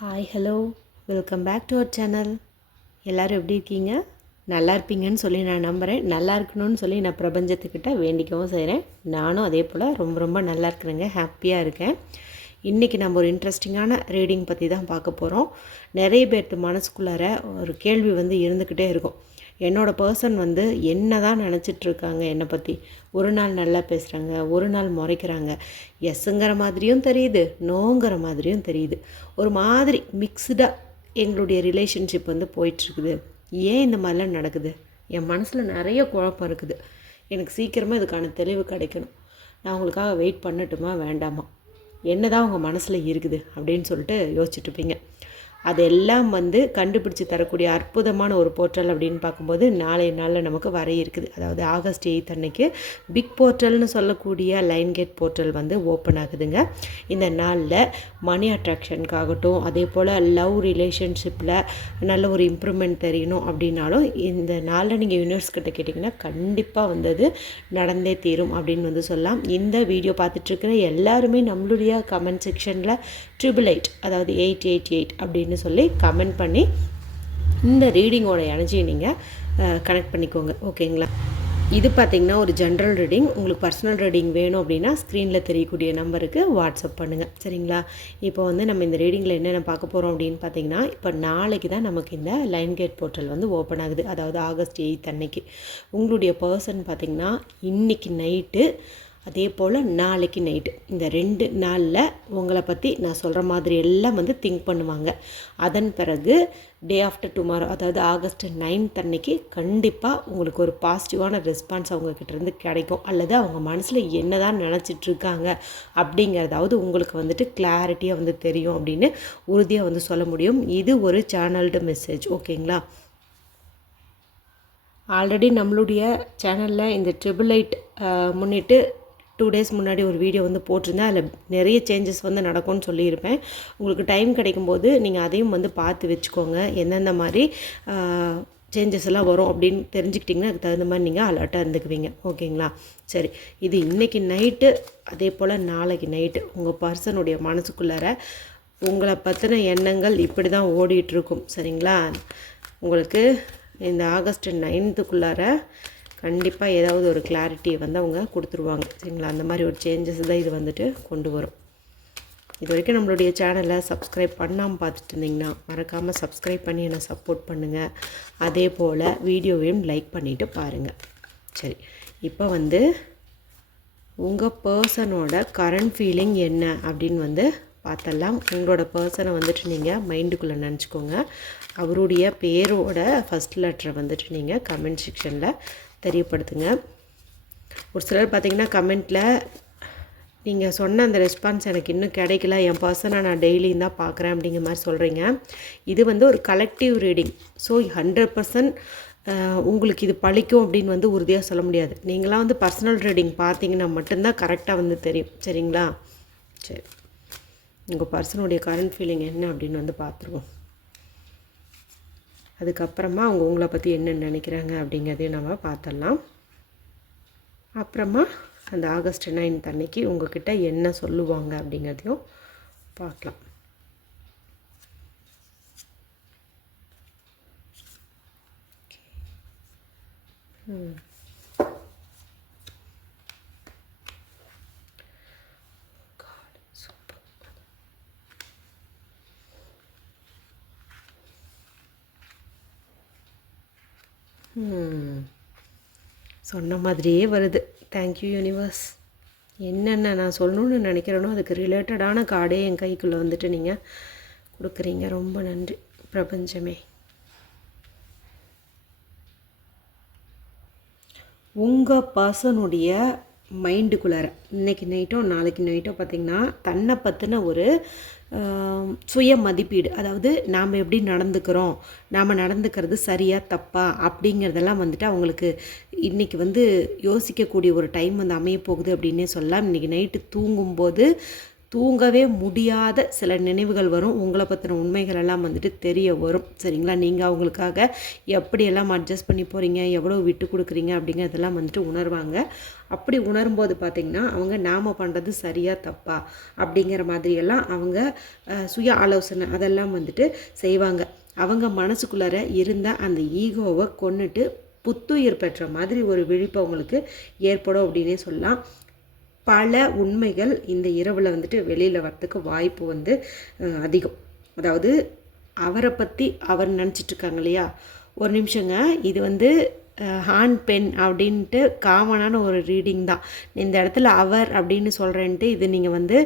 Hi hello welcome back to our channel. எல்லோரும் எப்படி இருக்கீங்க? நல்லா இருப்பீங்கன்னு சொல்லி நான் நம்புகிறேன். நல்லா இருக்கணும்னு சொல்லி நான் பிரபஞ்சத்துக்கிட்ட வேண்டிக்கவும் செய்கிறேன். நானும் அதே போல் ரொம்ப ரொம்ப நல்லா இருக்கிறேங்க, ஹாப்பியாக இருக்கேன். இன்றைக்கி நம்ம ஒரு இன்ட்ரெஸ்டிங்கான ரீடிங் பற்றி தான் பார்க்க போகிறோம். நிறைய பேர்த்து மனசுக்குள்ளார ஒரு கேள்வி இருந்துக்கிட்டே இருக்கும். என்னோடய பர்சன் என்ன தான் நினச்சிட்ருக்காங்க என்னை பற்றி. ஒரு நாள் நல்லா பேசுகிறாங்க, ஒரு நாள் முறைக்கிறாங்க. எஸ்ஸுங்கிற மாதிரியும் தெரியுது, நோங்கிற மாதிரியும் தெரியுது. ஒரு மாதிரி மிக்ஸ்டாக எங்களுடைய ரிலேஷன்ஷிப் போயிட்டுருக்குது. ஏன் இந்த மாதிரிலாம் நடக்குது? என் மனசில் நிறைய குழப்பம் இருக்குது. எனக்கு சீக்கிரமாக இதுக்கான தெளிவு கிடைக்கணும். நான் உங்களுக்காக வெயிட் பண்ணட்டுமா வேண்டாமா? என்ன தான் உங்கள் மனசில் இருக்குது அப்படின்னு சொல்லிட்டு யோசிச்சுட்ருப்பீங்க. அதெல்லாம் கண்டுபிடிச்சி தரக்கூடிய அற்புதமான ஒரு போர்ட்டல் அப்படின்னு பார்க்கும்போது நாளைய நாளில் நமக்கு வர இருக்குது. அதாவது ஆகஸ்ட் 8 அன்னைக்கு பிக் போர்ட்டல்னு சொல்லக்கூடிய லைன் கேட் போர்ட்டல் ஓப்பன் ஆகுதுங்க. இந்த நாளில் மணி அட்ராக்ஷனுக்காகட்டும், அதே போல் லவ் ரிலேஷன்ஷிப்பில் நல்ல ஒரு இம்ப்ரூவ்மெண்ட் தெரியணும் அப்படின்னாலும் இந்த நாளில் நீங்கள் யூனிவர்ஸ் கிட்ட கேட்டிங்கன்னா கண்டிப்பாக அது நடந்தே தீரும் அப்படின்னு சொல்லலாம். இந்த வீடியோ பார்த்துட்ருக்கிற எல்லாருமே நம்மளுடைய கமெண்ட் செக்ஷனில் 888 அதாவது 888 அப்படின்னு சொல்லி கமெண்ட் பண்ணி இந்த ரீடிங்கோட எனர்ஜியை நீங்கள் கனெக்ட் பண்ணிக்கோங்க, ஓகேங்களா? இது பார்த்திங்கன்னா ஒரு ஜென்ரல் ரீடிங். உங்களுக்கு பர்சனல் ரீடிங் வேணும் அப்படின்னா ஸ்க்ரீனில் தெரியக்கூடிய நம்பருக்கு வாட்ஸ்அப் பண்ணுங்கள், சரிங்களா? இப்போ நம்ம இந்த ரீடிங்கில் என்னென்ன பார்க்க போகிறோம் அப்படின்னு பார்த்தீங்கன்னா, இப்போ நாளைக்கு தான் நமக்கு இந்த லைன் கேட் போர்ட்டல் ஓப்பன் ஆகுது. அதாவது ஆகஸ்ட் 8 அன்னைக்கு உங்களுடைய பர்சன் பார்த்திங்கன்னா இன்றைக்கி நைட்டு அதே போல் நாளைக்கு நைட்டு இந்த 2 நாளில் உங்களை பற்றி நான் சொல்கிற மாதிரி எல்லாம் திங்க் பண்ணுவாங்க. அதன் பிறகு டே ஆஃப்டர் டுமாரோ அதாவது ஆகஸ்ட் 9 அன்னைக்கு கண்டிப்பாக உங்களுக்கு ஒரு பாசிட்டிவான ரெஸ்பான்ஸ் அவங்கக்கிட்டேருந்து கிடைக்கும். அல்லது அவங்க மனசில் என்ன தான் நினச்சிட்ருக்காங்க அப்படிங்கிறதாவது உங்களுக்கு கிளாரிட்டியாக தெரியும் அப்படின்னு உறுதியாக சொல்ல முடியும். இது ஒரு சேனல்டு மெசேஜ், ஓகேங்களா? ஆல்ரெடி நம்மளுடைய சேனலில் இந்த 888 முன்னிட்டு 2 டேஸ் முன்னாடி ஒரு வீடியோ போட்டிருந்தேன். அதில் நிறைய சேஞ்சஸ் நடக்கும்னு சொல்லியிருப்பேன். உங்களுக்கு டைம் கிடைக்கும்போது நீங்கள் அதையும் பார்த்து வச்சுக்கோங்க. எந்தெந்த மாதிரி சேஞ்சஸ் எல்லாம் வரும் அப்படின்னு தெரிஞ்சுக்கிட்டிங்கன்னா அதுக்கு தகுந்த மாதிரி நீங்கள் அலர்ட்டாக இருந்துக்குவீங்க, ஓகேங்களா? சரி, இது இன்றைக்கி நைட்டு அதே போல் நாளைக்கு நைட்டு உங்கள் பர்சனுடைய மனசுக்குள்ளார உங்களை பற்றின எண்ணங்கள் இப்படி தான் ஓடிட்டுருக்கும், சரிங்களா? உங்களுக்கு இந்த ஆகஸ்ட் 9க்குள்ளார கண்டிப்பாக ஏதாவது ஒரு கிளாரிட்டியை அவங்க கொடுத்துருவாங்க, சரிங்களா? அந்த மாதிரி ஒரு சேஞ்சஸ் தான் இது கொண்டு வரும். இது வரைக்கும் நம்மளுடைய சேனலை சப்ஸ்கிரைப் பண்ணாமல் பார்த்துட்டு இருந்தீங்கன்னா மறக்காமல் சப்ஸ்கிரைப் பண்ணி என்னை சப்போர்ட் பண்ணுங்கள். அதே போல் வீடியோவையும் லைக் பண்ணிவிட்டு பாருங்கள். சரி, இப்போ உங்கள் பர்சனோட கரண்ட் ஃபீலிங் என்ன அப்படின்னு பார்த்தலாம். உங்களோட பர்சனை நீங்கள் மைண்டுக்குள்ளே நினச்சிக்கோங்க. அவருடைய பேரோட ஃபஸ்ட் லெட்டரை நீங்கள் கமெண்ட் செக்ஷனில் தெரியப்படுத்துங்க. ஒரு சிலர் பார்த்திங்கன்னா கமெண்ட்டில் நீங்கள் சொன்ன அந்த ரெஸ்பான்ஸ் எனக்கு இன்னும் கிடைக்கல, என் பர்சனை நான் டெய்லியும் தான் பார்க்குறேன் அப்படிங்கிற மாதிரி சொல்கிறீங்க. இது ஒரு கலெக்டிவ் ரீடிங். ஸோ 100% உங்களுக்கு இது பழிக்கும் அப்படின்னு உறுதியாக சொல்ல முடியாது. நீங்களாம் பர்சனல் ரீடிங் பார்த்தீங்கன்னா மட்டும்தான் கரெக்டாக தெரியும், சரிங்களா? சரி, உங்கள் பர்சனுடைய கரண்ட் ஃபீலிங் என்ன அப்படின்னு பார்த்துருவோம். அதுக்கப்புறமா அவங்க உங்களை பற்றி என்ன நினைக்கிறாங்க அப்படிங்கிறதையும் நம்ம பார்த்துடலாம். அப்புறமா அந்த ஆகஸ்ட் 9 அன்னைக்கு உங்கள்கிட்ட என்ன சொல்லுவாங்க அப்படிங்கிறதையும் பார்க்கலாம். சொன்ன மாதிரியே வருது. Thank you universe. என்னென்ன நான் சொல்லணுன்னு நினைக்கிறேனோ அதுக்கு ரிலேட்டடான கார்டே என் கைக்குள்ளே நீங்கள் கொடுக்குறீங்க. ரொம்ப நன்றி பிரபஞ்சமே. உங்கள் பர்சனுடைய மைண்டுக்குள்ளார இன்றைக்கி நைட்டோ நாளைக்கு நைட்டோ பார்த்திங்கன்னா தன்னை பற்றின ஒரு சுய மதிப்பீடு, அதாவது நாம் எப்படி நடந்துக்கிறோம், நாம் நடந்துக்கிறது சரியாக தப்பா அப்படிங்கிறதெல்லாம் அவங்களுக்கு இன்றைக்கி யோசிக்கக்கூடிய ஒரு டைம் அமைய போகுது அப்படின்னே சொல்லலாம். இன்றைக்கி நைட்டு தூங்கும்போது தூங்கவே முடியாத சில நினைவுகள் வரும். உங்களை பற்றின உண்மைகள் எல்லாம் வந்துட்டு தெரிய வரும். சரிங்களா? நீங்கள் அவங்களுக்காக எப்படியெல்லாம் அட்ஜஸ்ட் பண்ணி போகிறீங்க, எவ்வளோ விட்டு கொடுக்குறீங்க அப்படிங்கிறதெல்லாம் வந்துட்டு உணர்வாங்க. அப்படி உணரும்போது பார்த்திங்கன்னா அவங்க நாம் பண்ணுறது சரியா தப்பா அப்படிங்கிற மாதிரியெல்லாம் அவங்க சுய ஆலோசனை அதெல்லாம் வந்துட்டு செய்வாங்க. அவங்க மனசுக்குள்ளார இருந்த அந்த ஈகோவை கொன்னுட்டு புத்துயிர் பெற்ற மாதிரி ஒரு விழிப்பு அவங்களுக்கு ஏற்படும் அப்படின்னே சொல்லலாம். பல உண்மைகள் இந்த இரவில் வந்துட்டு வெளியில் வரத்துக்கு வாய்ப்பு வந்து அதிகம். அதாவது அவரை பற்றி அவர் நினச்சிட்ருக்காங்க இல்லையா? ஒரு நிமிஷங்க, இது வந்து ஆண் பெண் அப்படின்ட்டு காமனான ஒரு ரீடிங் தான். இந்த இடத்துல அவர் அப்படின்னு சொல்கிறேன்ட்டு இது நீங்கள் வந்து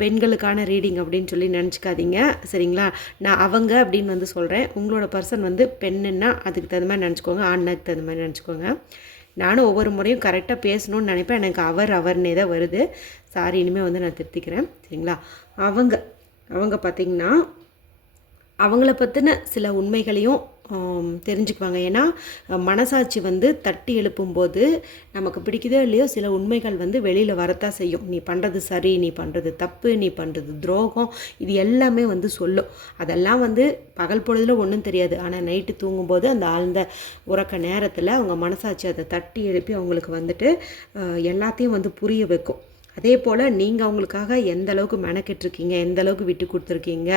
பெண்களுக்கான ரீடிங் அப்படின்னு சொல்லி நினச்சிக்காதீங்க. சரிங்களா? நான் அவங்க அப்படின்னு வந்து சொல்கிறேன். உங்களோட பர்சன் வந்து பெண்ணுன்னா அதுக்கு தகுந்த மாதிரி நினச்சிக்கோங்க, ஆணுக்கு தகுந்த மாதிரி நினச்சிக்கோங்க. நானும் ஒவ்வொரு முறையும் கரெக்டாக பேசணும்னு நினைப்பேன். எனக்கு அவர்னே தான் வருது. சாரி, இனிமேல் வந்து நான் திருத்திக்கிறேன். சரிங்களா? அவங்க பார்த்திங்கன்னா அவங்கள பற்றின சில உண்மைகளையும் தெரிஞ்சுக்குவாங்க. ஏன்னா மனசாட்சி வந்து தட்டி எழுப்பும்போது நமக்கு பிடிக்குதோ இல்லையோ சில உண்மைகள் வந்து வெளியில் வரத்தான் செய்யும். நீ பண்ணுறது சரி, நீ பண்ணுறது தப்பு, நீ பண்ணுறது துரோகம், இது எல்லாமே வந்து சொல்லும். அதெல்லாம் வந்து பகல் பொழுதில் ஒன்றும் தெரியாது. ஆனால் நைட்டு தூங்கும்போது அந்த ஆழ்ந்த உறக்க நேரத்தில் அவங்க மனசாட்சி அதை தட்டி எழுப்பி அவங்களுக்கு வந்துட்டு எல்லாத்தையும் வந்து புரிய வைக்கும். அதே போல் நீங்கள் அவங்களுக்காக எந்த அளவுக்கு மெனக்கெட்டிருக்கீங்க, எந்த அளவுக்கு விட்டு கொடுத்துருக்கீங்க,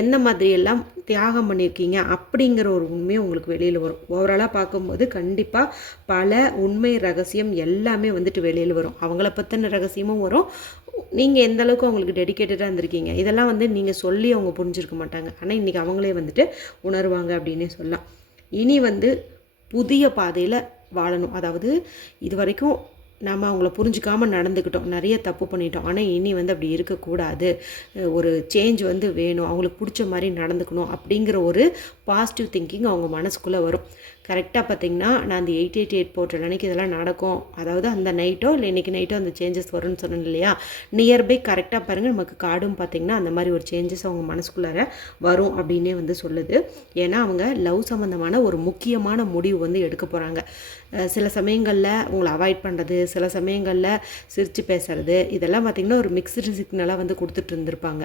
எந்த மாதிரியெல்லாம் தியாகம் பண்ணியிருக்கீங்க அப்படிங்கிற ஒரு உண்மையை உங்களுக்கு வெளியில் வரும். ஓவராலாக பார்க்கும்போது கண்டிப்பாக பல உண்மை ரகசியம் எல்லாமே வந்துட்டு வெளியில் வரும். அவங்கள பற்றின ரகசியமும் வரும். நீங்கள் எந்த அளவுக்கு அவங்களுக்கு டெடிக்கேட்டடாக இருந்திருக்கீங்க, இதெல்லாம் வந்து நீங்கள் சொல்லி அவங்க புரிஞ்சிருக்க மாட்டாங்க. ஆனால் இன்றைக்கி அவங்களே வந்துட்டு உணர்வாங்க அப்படின்னே சொல்லலாம். இனி வந்து புதிய பாதையில் வாழணும். அதாவது இது வரைக்கும் நம்ம அவங்கள புரிஞ்சுக்காமல் நடந்துக்கிட்டோம், நிறைய தப்பு பண்ணிட்டோம். ஆனால் இனி வந்து அப்படி இருக்கக்கூடாது, ஒரு சேஞ்ச் வந்து வேணும், அவங்களுக்கு பிடிச்ச மாதிரி நடந்துக்கணும் அப்படிங்கிற ஒரு பாசிட்டிவ் திங்கிங் அவங்க மனசுக்குள்ளே வரும். கரெக்டாக பார்த்திங்கன்னா நான் அந்த 888 போட்ட அன்றைக்கி இதெல்லாம் நடக்கும். அதாவது அந்த நைட்டோ இல்லை இன்றைக்கி நைட்டோ அந்த சேஞ்சஸ் வரும்னு சொன்னேன் இல்லையா? நியர்பை கரெக்டாக பாருங்கள், நமக்கு கார்டும் பார்த்திங்கன்னா அந்த மாதிரி ஒரு சேஞ்சஸ் அவங்க மனசுக்குள்ளார வரும் அப்படின்னே வந்து சொல்லுது. ஏன்னா அவங்க லவ் சம்மந்தமான ஒரு முக்கியமான முடிவு வந்து எடுக்க போகிறாங்க. சில சமயங்களில் உங்களை அவாய்ட் பண்ணுறது, சில சமயங்களில் சிரித்து பேசுகிறது, இதெல்லாம் பார்த்திங்கன்னா ஒரு மிக்சடு சிக்னலாக வந்து கொடுத்துட்டு இருந்திருப்பாங்க.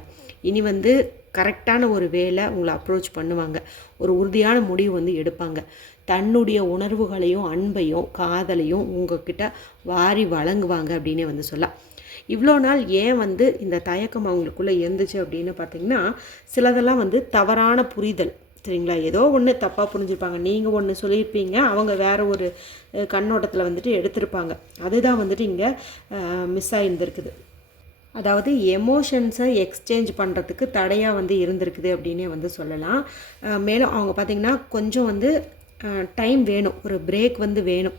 இனி வந்து கரெக்டான ஒரு வேலை உங்களை அப்ரோச் பண்ணுவாங்க, ஒரு உறுதியான முடிவு வந்து எடுப்பாங்க. தன்னுடைய உணர்வுகளையும் அன்பையும் காதலையும் உங்ககிட்ட வாரி வழங்குவாங்க அப்படின்னே வந்து சொல்லலாம். இவ்வளோ நாள் ஏன் வந்து இந்த தயக்கம் அவங்களுக்குள்ளே இருந்துச்சு அப்படின்னு பார்த்திங்கன்னா, சிலதெல்லாம் வந்து தவறான புரிதல். சரிங்களா? ஏதோ ஒன்று தப்பாக புரிஞ்சுருப்பாங்க. நீங்கள் ஒன்று சொல்லியிருப்பீங்க, அவங்க வேறு ஒரு கண்ணோட்டத்தில் வந்துட்டு எடுத்திருப்பாங்க. அதுதான் வந்துட்டு இங்கே மிஸ் ஆகியிருந்துருக்குது. அதாவது எமோஷன்ஸை எக்ஸ்சேஞ்ச் பண்ணுறதுக்கு தடையாக வந்து இருந்திருக்குது அப்படின்னே வந்து சொல்லலாம். மேலும் அவங்க பார்த்திங்கன்னா கொஞ்சம் வந்து டைம் வேணும், ஒரு பிரேக் வந்து வேணும்.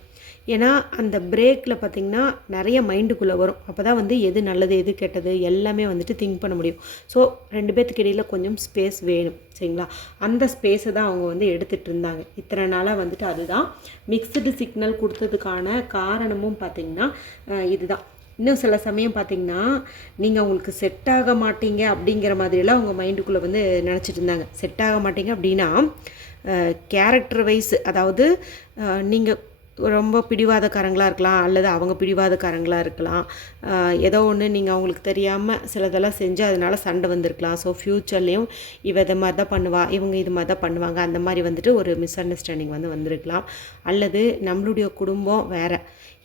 ஏன்னா அந்த பிரேக்கில் பார்த்திங்கன்னா நிறைய மைண்டுக்குள்ளே வரும். அப்போ தான் வந்து எது நல்லது எது கெட்டது எல்லாமே வந்துட்டு திங்க் பண்ண முடியும். ஸோ 2 பேர்த்துக்கு இடையில் கொஞ்சம் ஸ்பேஸ் வேணும். சரிங்களா? அந்த ஸ்பேஸை தான் அவங்க வந்து எடுத்துகிட்டு இருந்தாங்க இத்தனை நாளாக வந்துட்டு. அதுதான் மிக்சடு சிக்னல் கொடுத்ததுக்கான காரணமும் பார்த்திங்கன்னா இதுதான். இன்னும் சில சமயம் பார்த்திங்கன்னா நீங்கள் அவங்களுக்கு செட் ஆக மாட்டீங்க அப்படிங்கிற மாதிரியெல்லாம் அவங்க மைண்டுக்குள்ளே வந்து நினச்சிட்டு இருந்தாங்க. செட் ஆக மாட்டீங்க அப்படின்னா கேரக்டர் வைஸ், அதாவது நீங்கள் ரொம்ப பிடிவாதக்காரங்களாக இருக்கலாம், அல்லது அவங்க பிடிவாதக்காரங்களாக இருக்கலாம். ஏதோ ஒன்று நீங்கள் அவங்களுக்கு தெரியாமல் சிலதெல்லாம் செஞ்சு அதனால் சண்டை வந்திருக்கலாம். ஸோ ஃப்யூச்சர்லேயும் இதை மாதிரி தான் பண்ணுவா, இவங்க இது மாதிரி தான் பண்ணுவாங்க, அந்த மாதிரி வந்துட்டு ஒரு மிஸ் அண்டர்ஸ்டாண்டிங் வந்து வந்திருக்கலாம். அல்லது நம்மளுடைய குடும்பம் வேறு,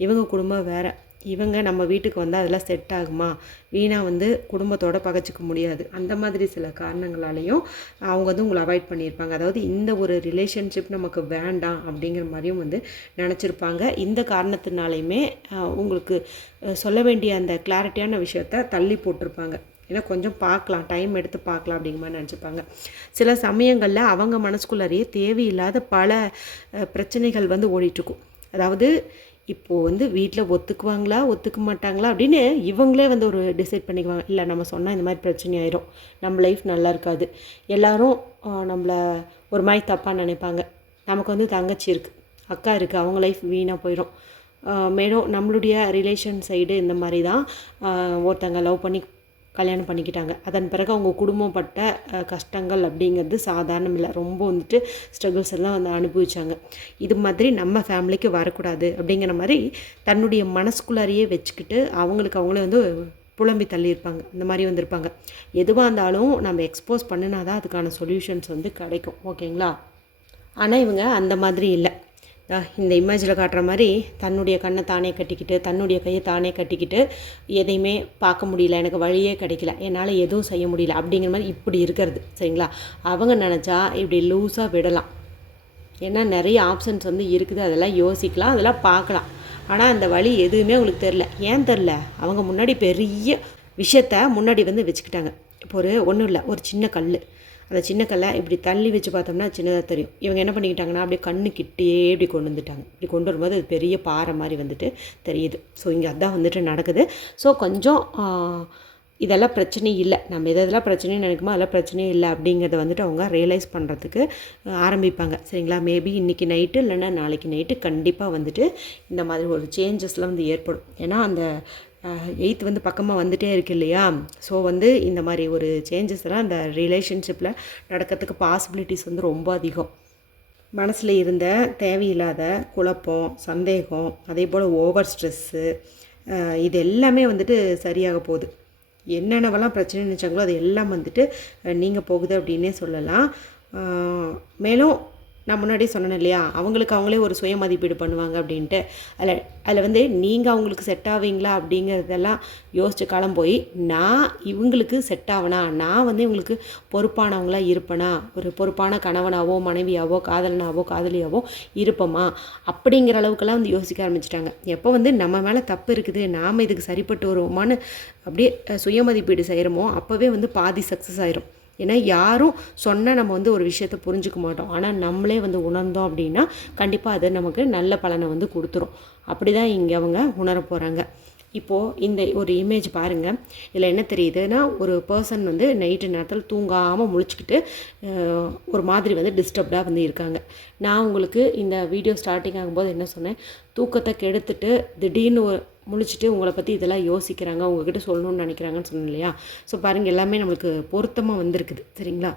இவங்க குடும்பம் வேறு, இவங்க நம்ம வீட்டுக்கு வந்தால் அதெல்லாம் செட் ஆகுமா, வீணாக வந்து குடும்பத்தோடு பகச்சிக்க முடியாது, அந்த மாதிரி சில காரணங்களாலேயும் அவங்க வந்து உங்களை அவாய்ட் பண்ணியிருப்பாங்க. அதாவது இந்த ஒரு ரிலேஷன்ஷிப் நமக்கு வேண்டாம் அப்படிங்கிற மாதிரியும் வந்து நினச்சிருப்பாங்க. இந்த காரணத்தினாலையுமே உங்களுக்கு சொல்ல வேண்டிய அந்த கிளாரிட்டியான விஷயத்த தள்ளி போட்டிருப்பாங்க. ஏன்னா கொஞ்சம் பார்க்கலாம், டைம் எடுத்து பார்க்கலாம் அப்படிங்கிற மாதிரி நினச்சிப்பாங்க. சில சமயங்களில் அவங்க மனசுக்குள்ளாரையே தேவையில்லாத பல பிரச்சனைகள் வந்து ஓடிட்டுருக்கும். அதாவது இப்போது வந்து வீட்டில் ஒத்துக்குவாங்களா ஒத்துக்க மாட்டாங்களா அப்படின்னு இவங்களே வந்து ஒரு டிசைட் பண்ணிக்குவாங்க. இல்லை நம்ம சொன்னால் இந்த மாதிரி பிரச்சனை ஆயிரும், நம்ம லைஃப் நல்லா இருக்காது, எல்லோரும் நம்மளை ஒரு மாதிரி தப்பாக நினைப்பாங்க, நமக்கு வந்து தங்கச்சி இருக்குது, அக்கா இருக்குது, அவங்க லைஃப் வீணாக போயிடும். மேலும் நம்மளுடைய ரிலேஷன் சைடு இந்த மாதிரி தான் ஒருத்தங்க லவ் பண்ணி கல்யாணம் பண்ணிக்கிட்டாங்க. அதன் பிறகு அவங்க குடும்பம் பட்ட கஷ்டங்கள் அப்படிங்கிறது சாதாரணம் இல்லை, ரொம்ப வந்துட்டு ஸ்ட்ரகிள்ஸ் எல்லாம் வந்து அனுபவிச்சாங்க. இது மாதிரி நம்ம ஃபேமிலிக்கு வரக்கூடாது அப்படிங்கிற மாதிரி தன்னுடைய மனசுக்குள்ளாரையே வச்சுக்கிட்டு அவங்களே வந்து புலம்பி தள்ளியிருப்பாங்க, இந்த மாதிரி வந்திருப்பாங்க. எதுவாக இருந்தாலும் நம்ம எக்ஸ்போஸ் பண்ணினா தான் அதுக்கான சொல்யூஷன்ஸ் வந்து கிடைக்கும். ஓகேங்களா? ஆனால் இவங்க அந்த மாதிரி இல்லை. இந்த இமேஜில் காட்டுற மாதிரி தன்னுடைய கண்ணை தானே கட்டிக்கிட்டு, தன்னுடைய கையை தானே கட்டிக்கிட்டு, எதையுமே பார்க்க முடியல, எனக்கு வழியே கிடைக்கல, என்னால் எதுவும் செய்ய முடியல அப்படிங்கிற மாதிரி இப்படி இருக்கிறது. சரிங்களா? அவங்க நினச்சா இப்படி லூஸாக விடலாம். ஏன்னா நிறைய ஆப்ஷன்ஸ் வந்து இருக்குது, அதெல்லாம் யோசிக்கலாம், அதெல்லாம் பார்க்கலாம். ஆனால் அந்த வழி எதுவுமே அவங்களுக்கு தெரில. ஏன் தெரில? அவங்க முன்னாடி பெரிய விஷயத்த முன்னாடி வந்து வச்சுக்கிட்டாங்க. இப்போ ஒன்றும் இல்லை, ஒரு சின்ன கல். அந்த சின்ன கல்லை இப்படி தள்ளி வச்சு பார்த்தோம்னா சின்னதாக தெரியும். இவங்க என்ன பண்ணிக்கிட்டாங்கன்னா அப்படியே கண்ணுக்கிட்டே இப்படி கொண்டு வந்துட்டாங்க. இப்படி கொண்டு வரும்போது அது பெரிய பாறை மாதிரி வந்துட்டு தெரியுது. ஸோ இங்கே அதான் வந்துட்டு நடக்குது. ஸோ கொஞ்சம் இதெல்லாம் பிரச்சனை இல்லை, நம்ம எதெல்லாம் பிரச்சனைன்னு நினைக்குமோ அதெல்லாம் பிரச்சனையே இல்லை அப்படிங்கிறத வந்துட்டு அவங்க ரியலைஸ் பண்ணுறதுக்கு ஆரம்பிப்பாங்க. சரிங்களா? மேபி இன்றைக்கி நைட்டு இல்லைன்னா நாளைக்கு நைட்டு கண்டிப்பாக வந்துட்டு இந்த மாதிரி ஒரு சேஞ்சஸ்லாம் வந்து ஏற்படும். ஏன்னா அந்த 8th வந்து பக்கமாக வந்துகிட்டே இருக்கு இல்லையா? ஸோ வந்து இந்த மாதிரி ஒரு சேஞ்சஸ்லாம் அந்த ரிலேஷன்ஷிப்பில் நடக்கிறதுக்கு பாசிபிலிட்டிஸ் வந்து ரொம்ப அதிகம். மனசில் இருந்த தேவையில்லாத குழப்பம், சந்தேகம், அதே போல் ஓவர் ஸ்ட்ரெஸ்ஸு, இது எல்லாமே வந்துட்டு சரியாக போகுது. என்னென்னவெல்லாம் பிரச்சனை நினச்சாங்களோ அது எல்லாம் வந்துட்டு நீங்கள் போகுது அப்படின்னே சொல்லலாம். மேலும் நான் முன்னாடியே சொன்னேன் இல்லையா, அவங்களுக்கு அவங்களே ஒரு சுய மதிப்பீடு பண்ணுவாங்க அப்படின்ட்டு. அதில் வந்து நீங்கள் அவங்களுக்கு செட் ஆவீங்களா அப்படிங்கிறதெல்லாம் யோசிச்சு காலம் போய், நான் இவங்களுக்கு செட் ஆவனா, நான் வந்து இவங்களுக்கு பொறுப்பானவங்களாக இருப்பேனா, ஒரு பொறுப்பான கணவனாவோ மனைவியாவோ காதலனாவோ காதலியாவோ இருப்போமா அப்படிங்கிற அளவுக்கெல்லாம் வந்து யோசிக்க ஆரம்பிச்சிட்டாங்க. எப்போ வந்து நம்ம மேலே தப்பு இருக்குது, நாம் இதுக்கு சரிப்பட்டு வருவோமான்னு அப்படியே சுய மதிப்பீடு செய்கிறோமோ அப்போவே வந்து பாதி சக்ஸஸ் ஆயிரும். ஏன்னா யாரும் சொன்னால் நம்ம வந்து ஒரு விஷயத்தை புரிஞ்சுக்க மாட்டோம். ஆனால் நம்மளே வந்து உணர்ந்தோம் அப்படின்னா கண்டிப்பாக அது நமக்கு நல்ல பலனை வந்து கொடுத்துரும். அப்படி தான் இங்கே அவங்க உணர போகிறாங்க. இப்போது இந்த ஒரு இமேஜ் பாருங்கள். இதில் என்ன தெரியுதுன்னா, ஒரு பர்சன் வந்து நைட்டு நேரத்தில் தூங்காமல் முழிச்சுக்கிட்டு ஒரு மாதிரி வந்து டிஸ்டர்ப்டாக வந்து இருக்காங்க. நான் உங்களுக்கு இந்த வீடியோ ஸ்டார்டிங் ஆகும்போது என்ன சொன்னேன், தூக்கத்தை கெடுத்துட்டு திடீர்னு முழிச்சிட்டு உங்களை பற்றி இதெல்லாம் யோசிக்கிறாங்க, உங்ககிட்ட சொல்லணும்னு நினைக்கிறாங்கன்னு சொன்னேன் இல்லையா? ஸோ பாருங்கள், எல்லாமே நம்மளுக்கு பொருத்தமாக வந்திருக்குது. சரிங்களா?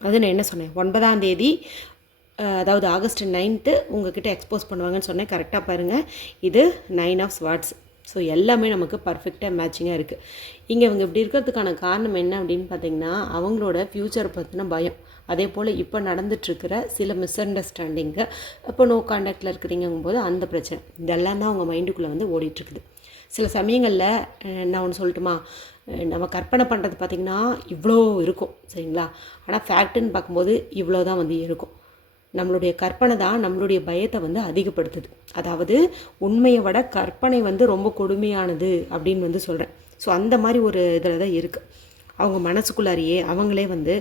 அது நான் என்ன சொன்னேன், 9ஆம் தேதி அதாவது ஆகஸ்ட் 9th உங்ககிட்ட எக்ஸ்போஸ் பண்ணுவாங்கன்னு சொன்னேன். கரெக்டாக பாருங்கள், இது 9 ஆஃப் ஸ்வார்ட்ஸ். ஸோ எல்லாமே நமக்கு பர்ஃபெக்டாக மேட்சிங்காக இருக்குது. இங்கே இவங்க இப்படி இருக்கிறதுக்கான காரணம் என்ன அப்படின்னு பார்த்தீங்கன்னா, அவங்களோட ஃப்யூச்சரை பற்றின பயம். அதே போல் இப்போ நடந்துகிட்ருக்கிற சில மிஸ் அண்டர்ஸ்டாண்டிங்கு, இப்போ நோ கான்டாக்டில் இருக்கிறீங்கும்போது அந்த பிரச்சனை, இதெல்லாம் தான் அவங்க மைண்டுக்குள்ளே வந்து ஓடிட்டுருக்குது. சில சமயங்களில் நான் ஒன்று சொல்லட்டுமா, நம்ம கற்பனை பண்ணுறது பார்த்திங்கன்னா இவ்வளோ இருக்கும். சரிங்களா? ஆனால் ஃபேக்ட்டுன்னு பார்க்கும்போது இவ்வளோ தான் வந்து இருக்கும். நம்மளுடைய கற்பனை தான் நம்மளுடைய பயத்தை வந்து அதிகப்படுத்துது. அதாவது உண்மையை விட கற்பனை வந்து ரொம்ப கொடுமையானது அப்படின்னு வந்து சொல்கிறேன். ஸோ அந்த மாதிரி ஒரு இதில் தான் இருக்குது. அவங்க மனசுக்குள்ளாரியே அவங்களே வந்து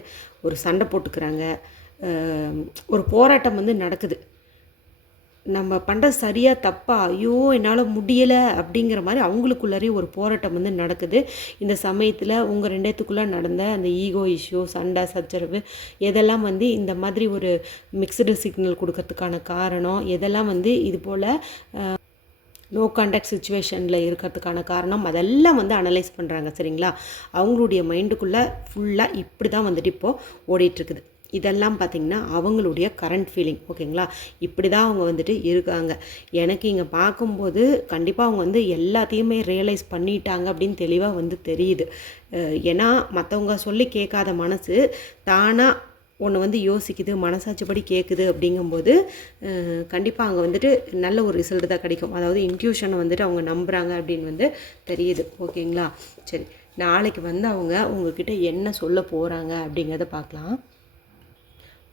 ஒரு சண்டை போட்டுக்கிறாங்க, ஒரு போராட்டம் வந்து நடக்குது. நம்ம பண்ணுறது சரியாக தப்பா, ஐயோ என்னால் முடியலை அப்படிங்கிற மாதிரி அவங்களுக்குள்ளாரே ஒரு போராட்டம் வந்து நடக்குது. இந்த சமயத்தில் உங்கள் ரெண்டத்துக்குள்ளே நடந்த அந்த ஈகோ இஷ்யூ, சண்டை சச்சரவு, எதெல்லாம் வந்து இந்த மாதிரி ஒரு மிக்சடு சிக்னல் கொடுக்கறதுக்கான காரணம், எதெல்லாம் வந்து இது போல் நோ கான்டாக்ட் சுச்சுவேஷனில் இருக்கிறதுக்கான காரணம், அதெல்லாம் வந்து அனலைஸ் பண்ணுறாங்க. சரிங்களா? அவங்களுடைய மைண்டுக்குள்ளே ஃபுல்லாக இப்படி தான் வந்துட்டு இப்போது ஓடிட்டுருக்குது. இதெல்லாம் பார்த்திங்கன்னா அவங்களுடைய கரண்ட் ஃபீலிங். ஓகேங்களா? இப்படி தான் அவங்க வந்துட்டு இருக்காங்க. எனக்கு இங்கே பார்க்கும்போது கண்டிப்பாக அவங்க வந்து எல்லாத்தையுமே ரியலைஸ் பண்ணிட்டாங்க அப்படின்னு தெளிவாக வந்து தெரியுது. ஏன்னா மற்றவங்க சொல்லி கேட்காத மனசு தானாக ஒன்று வந்து யோசிக்குது, மனசாட்சிப்படி கேட்குது. அப்படிங்கும்போது கண்டிப்பாக அங்கே வந்துட்டு நல்ல ஒரு ரிசல்ட் தான் கிடைக்கும். அதாவது இன்ட்யூஷனை வந்துட்டு அவங்க நம்புகிறாங்க அப்படின்னு வந்து தெரியுது. ஓகேங்களா? சரி, நாளைக்கு வந்து அவங்க உங்ககிட்ட என்ன சொல்ல போகிறாங்க அப்படிங்கிறத பார்க்கலாம்.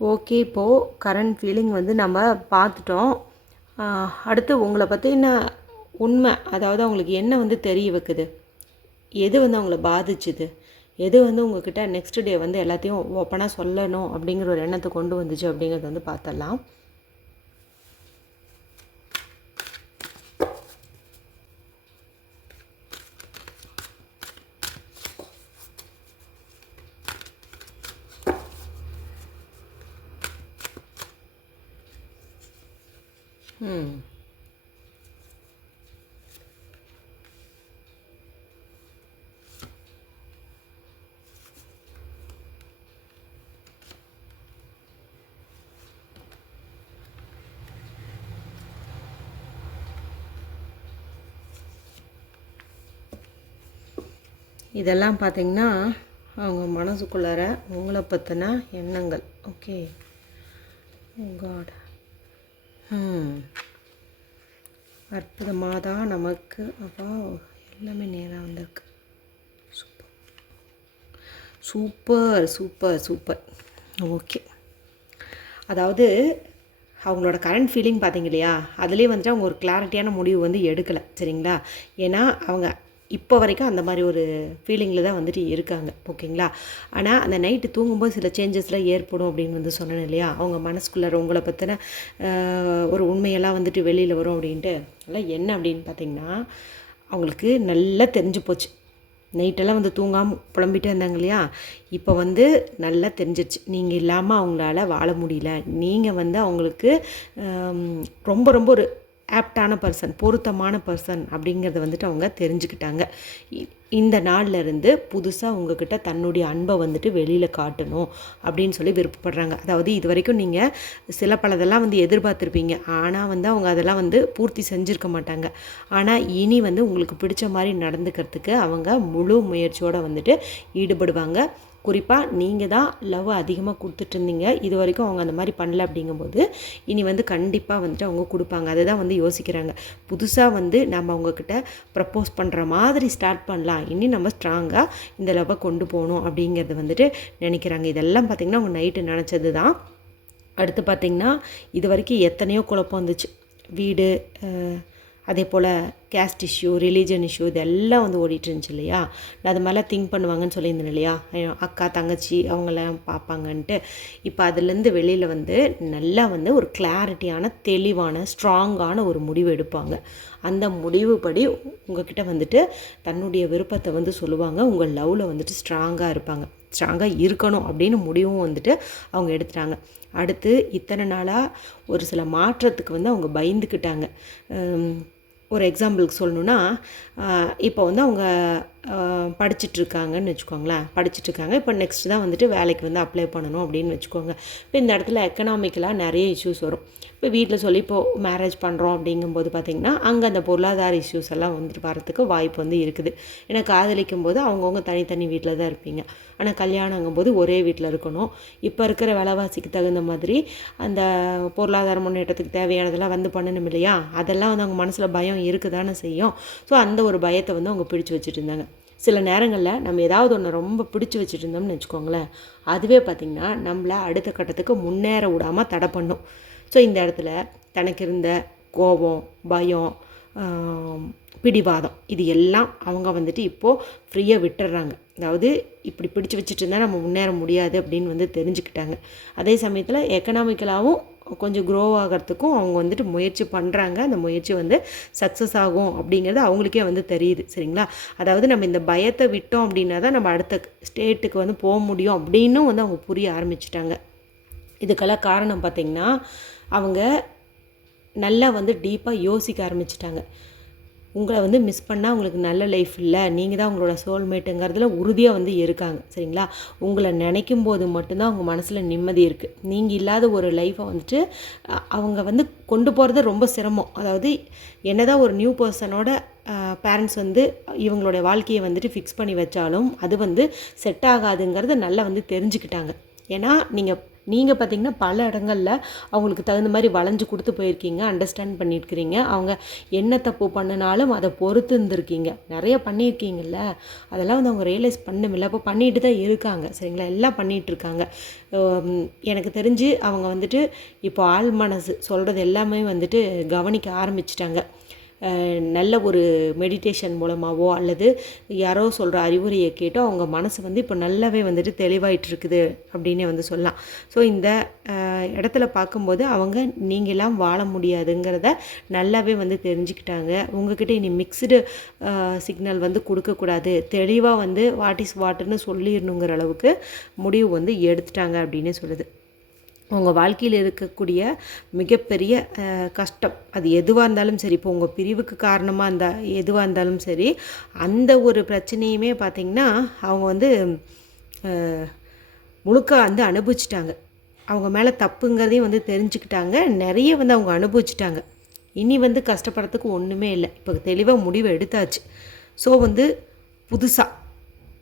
ஓகே, இப்போது கரண்ட் ஃபீலிங் வந்து நம்ம பார்த்துட்டோம். அடுத்து உங்களை பற்றின உண்மை, அதாவது அவங்களுக்கு என்ன வந்து தெரிய வைக்குது, எது வந்து அவங்கள பாதிச்சுது, எது வந்து உங்கள்கிட்ட நெக்ஸ்ட் டே வந்து எல்லாத்தையும் ஓப்பனாக சொல்லணும் அப்படிங்கிற ஒரு எண்ணத்தை கொண்டு வந்துச்சு அப்படிங்கிறத வந்து பார்த்தலாம். இதெல்லாம் பார்த்திங்கன்னா அவங்க மனசுக்குள்ளார உங்களை பற்றின எண்ணங்கள். Okay God. அற்புதமாக தான் நமக்கு அப்பா எல்லாமே நேராக வந்திருக்கு. Super super super. ஓகே, அதாவது அவங்களோட கரண்ட் ஃபீலிங் பார்த்தீங்க இல்லையா, அதுலேயே வந்துட்டு அவங்க ஒரு கிளாரிட்டியான முடிவு வந்து எடுக்கலை. சரிங்களா? ஏன்னா அவங்க இப்போ வரைக்கும் அந்த மாதிரி ஒரு ஃபீலிங்கில் தான் வந்துட்டு இருக்காங்க. ஓகேங்களா? ஆனால் அந்த நைட்டு தூங்கும்போது சில சேஞ்சஸ்லாம் ஏற்படும் அப்படின்னு வந்து சொன்னேன் இல்லையா, அவங்க மனசுக்குள்ளே உங்களை பற்றின ஒரு உண்மையெல்லாம் வந்துட்டு வெளியில் வரும் அப்படின்ட்டு. அதெல்லாம் என்ன அப்படின்னு பார்த்திங்கன்னா, அவங்களுக்கு நல்லா தெரிஞ்சு போச்சு. நைட்டெல்லாம் வந்து தூங்காமல் புலம்பிகிட்டே இருந்தாங்க இல்லையா, இப்போ வந்து நல்லா தெரிஞ்சிருச்சு நீங்கள் இல்லாமல் அவங்களால வாழ முடியல. நீங்கள் வந்து அவங்களுக்கு ரொம்ப ரொம்ப ஒரு ஆப்டான பர்சன், பொருத்தமான பர்சன் அப்படிங்கிறத வந்துட்டு அவங்க தெரிஞ்சுக்கிட்டாங்க. இந்த நாள்லேருந்து புதுசாக உங்ககிட்ட தன்னுடைய அன்பை வந்துட்டு வெளியில் காட்டணும் அப்படின்னு சொல்லி விருப்பப்படுறாங்க. அதாவது இது வரைக்கும் நீங்கள் சில பலதெல்லாம் வந்து எதிர்பார்த்துருப்பீங்க, ஆனால் வந்து அவங்க அதெல்லாம் வந்து பூர்த்தி செஞ்சுருக்க மாட்டாங்க. ஆனால் இனி வந்து உங்களுக்கு பிடிச்ச மாதிரி நடந்துக்கிறதுக்கு அவங்க முழு முயற்சியோடு வந்துட்டு ஈடுபடுவாங்க. குறிப்பாக நீங்கள் தான் லவ் அதிகமாக கொடுத்துட்ருந்தீங்க, இது வரைக்கும் அவங்க அந்த மாதிரி பண்ணல. அப்படிங்கும்போது இனி வந்து கண்டிப்பாக வந்துட்டு அவங்க கொடுப்பாங்க. அதை தான் வந்து யோசிக்கிறாங்க. புதுசாக வந்து நம்ம அவங்கக்கிட்ட ப்ரப்போஸ் பண்ணுற மாதிரி ஸ்டார்ட் பண்ணலாம், இனி நம்ம ஸ்ட்ராங்காக இந்த லவ்வை கொண்டு போகணும் அப்படிங்கிறது வந்துட்டு நினைக்கிறாங்க. இதெல்லாம் பார்த்திங்கன்னா அவங்க நைட்டு நினச்சது தான். அடுத்து பார்த்திங்கன்னா இது வரைக்கும் எத்தனையோ குழப்பம் வந்துச்சு. வீடு, அதே போல் கேஸ்ட் இஷ்யூ, ரிலீஜன் இஷ்யூ, இதெல்லாம் வந்து ஓடிட்டு இருந்துச்சு இல்லையா. நான் அது மாதிரிலாம் திங்க் பண்ணுவாங்கன்னு சொல்லியிருந்தேன் இல்லையா, அக்கா தங்கச்சி அவங்களாம் பார்ப்பாங்கன்ட்டு. இப்போ அதுலேருந்து வெளியில் வந்து நல்லா வந்து ஒரு கிளாரிட்டியான, தெளிவான, ஸ்ட்ராங்கான ஒரு முடிவு எடுப்பாங்க. அந்த முடிவுபடி உங்ககிட்ட வந்துட்டு தன்னுடைய விருப்பத்தை வந்து சொல்லுவாங்க. உங்கள் லவ்வில் வந்துட்டு ஸ்ட்ராங்காக இருப்பாங்க, ஸ்ட்ராங்காக இருக்கணும் அப்படின்னு முடிவும் வந்துட்டு அவங்க எடுத்துட்டாங்க. அடுத்து இத்தனை நாளாக ஒரு சில மாற்றத்துக்கு வந்து அவங்க பயந்துக்கிட்டாங்க. ஒரு எக்ஸாம்பிளுக்கு சொல்லணுன்னா, இப்போ வந்து அவங்க படிச்சுட்ருக்காங்கன்னு வச்சுக்கோங்களேன். படிச்சுட்ருக்காங்க, இப்போ நெக்ஸ்ட்டு தான் வந்துட்டு வேலைக்கு வந்து அப்ளை பண்ணணும் அப்படின்னு வச்சுக்கோங்க. இப்போ இந்த இடத்துல எக்கனாமிக்கலாக நிறைய இஷ்யூஸ் வரும். இப்போ வீட்டில் சொல்லி இப்போது மேரேஜ் பண்ணுறோம் அப்படிங்கும்போது பார்த்திங்கன்னா, அங்கே அந்த பொருளாதார இஷ்யூஸ் எல்லாம் வந்துட்டு வரத்துக்கு வாய்ப்பு வந்து இருக்குது. ஏன்னா காதலிக்கும் போது அவங்கவுங்க தனித்தனி வீட்டில் தான் இருப்பீங்க, ஆனால் கல்யாணங்கும்போது ஒரே வீட்டில் இருக்கணும். இப்போ இருக்கிற விலைவாசிக்கு தகுந்த மாதிரி அந்த பொருளாதார முன்னேற்றத்துக்கு தேவையானதெல்லாம் வந்து பண்ணணும் இல்லையா, அதெல்லாம் வந்து அவங்க மனசில் பயம் இருக்குதானே செய்யும். ஸோ அந்த ஒரு பயத்தை வந்து அவங்க பிடிச்சி வச்சுட்டு இருந்தாங்க. சில நேரங்களில் நம்ம ஏதாவது ஒன்று ரொம்ப பிடிச்சி வச்சுட்டு இருந்தோம்னு வச்சுக்கோங்களேன், அதுவே பார்த்திங்கன்னா நம்மளை அடுத்த கட்டத்துக்கு முன்னேற விடாமல் தடை பண்ணும். ஸோ இந்த இடத்துல தனக்கு இருந்த கோபம், பயம், பிடிவாதம், இது எல்லாம் அவங்க வந்துட்டு இப்போது ஃப்ரீயாக விட்டுடுறாங்க. அதாவது இப்படி பிடிச்சி வச்சுட்டு இருந்தால் நம்ம முன்னேற முடியாது அப்படின்னு வந்து தெரிஞ்சுக்கிட்டாங்க. அதே சமயத்தில் எக்கனாமிக்கலாகவும் கொஞ்சம் க்ரோ ஆகிறதுக்கும் அவங்க வந்துட்டு முயற்சி பண்ணுறாங்க. அந்த முயற்சி வந்து சக்ஸஸ் ஆகும் அப்படிங்கிறது அவங்களுக்கே வந்து தெரியுது. சரிங்களா? அதாவது நம்ம இந்த பயத்தை விட்டோம் அப்படின்னா தான் நம்ம அடுத்த ஸ்டேட்டுக்கு வந்து போக முடியும் அப்படின்னும் வந்து அவங்க புரிய ஆரம்பிச்சிட்டாங்க. இதுக்கெல்லாம் காரணம் பார்த்திங்கன்னா, அவங்க நல்லா வந்து டீப்பாக யோசிக்க ஆரம்பிச்சிட்டாங்க. உங்களை வந்து மிஸ் பண்ணால் உங்களுக்கு நல்ல லைஃப் இல்லை, நீங்கள் தான் உங்களோட சோல்மேட்டுங்கிறதுல உறுதியாக வந்து இருக்காங்க. சரிங்களா? உங்களை நினைக்கும் போது மட்டும்தான் அவங்க மனசில் நிம்மதி இருக்குது. நீங்கள் இல்லாத ஒரு லைஃப்பை வந்துட்டு அவங்க வந்து கொண்டு போகிறது ரொம்ப சிரமம். அதாவது என்னதான் ஒரு நியூ பர்சனோட பேரண்ட்ஸ் வந்து இவங்களோட வாழ்க்கையை வந்துட்டு ஃபிக்ஸ் பண்ணி வச்சாலும் அது வந்து செட் ஆகாதுங்கிறத நல்லா வந்து தெரிஞ்சுக்கிட்டாங்க. ஏன்னா நீங்கள் பார்த்திங்கன்னா பல இடங்களில் அவங்களுக்கு தகுந்த மாதிரி வளைஞ்சு கொடுத்து போயிருக்கீங்க, அண்டர்ஸ்டாண்ட் பண்ணியிருக்கிறீங்க. அவங்க என்ன தப்பு பண்ணினாலும் அதை பொறுத்து இருந்திருக்கீங்க, நிறைய பண்ணியிருக்கீங்கல்ல. அதெல்லாம் வந்து அவங்க ரியலைஸ் பண்ணமில்லை, அப்போ பண்ணிட்டு தான் இருக்காங்க. சரிங்களா? எல்லாம் பண்ணிகிட்ருக்காங்க. எனக்கு தெரிஞ்சு அவங்க வந்துட்டு இப்போ ஆள் மனசு சொல்கிறது எல்லாமே வந்துட்டு கவனிக்க ஆரம்பிச்சிட்டாங்க. நல்ல ஒரு மெடிடேஷன் மூலமாகவோ அல்லது யாரோ சொல்கிற அறிவுரையை கேட்டோ அவங்க மனசு வந்து இப்போ நல்லாவே வந்துட்டு தெளிவாயிட்டு இருக்குது அப்படின்னே வந்து சொல்லலாம். ஸோ இந்த இடத்துல பார்க்கும்போது அவங்க நீங்களாம் வாழ முடியாதுங்கிறத நல்லாவே வந்து தெரிஞ்சுக்கிட்டாங்க. உங்ககிட்ட இனி மிக்ஸ்டு சிக்னல் வந்து கொடுக்கக்கூடாது, தெளிவாக வந்து வாட் இஸ் வாட்டுன்னு சொல்லிடணுங்கிற அளவுக்கு முடிவு வந்து எடுத்துட்டாங்க அப்படின்னே சொல்லுது. உங்கள் வாழ்க்கையில் இருக்கக்கூடிய மிகப்பெரிய கஷ்டம் அது எதுவாக இருந்தாலும் சரி, இப்போ உங்கள் பிரிவுக்கு காரணமாக இருந்தால் எதுவாக இருந்தாலும் சரி, அந்த ஒரு பிரச்சனையுமே பார்த்திங்கன்னா அவங்க வந்து முழுக்க வந்து அனுபவிச்சிட்டாங்க. அவங்க மேலே தப்புங்கிறதையும் வந்து தெரிஞ்சுக்கிட்டாங்க, நிறைய வந்து அவங்க அனுபவிச்சிட்டாங்க. இனி வந்து கஷ்டப்படுறதுக்கு ஒன்றுமே இல்லை, இப்போ தெளிவாக முடிவு எடுத்தாச்சு. ஸோ வந்து புதுசாக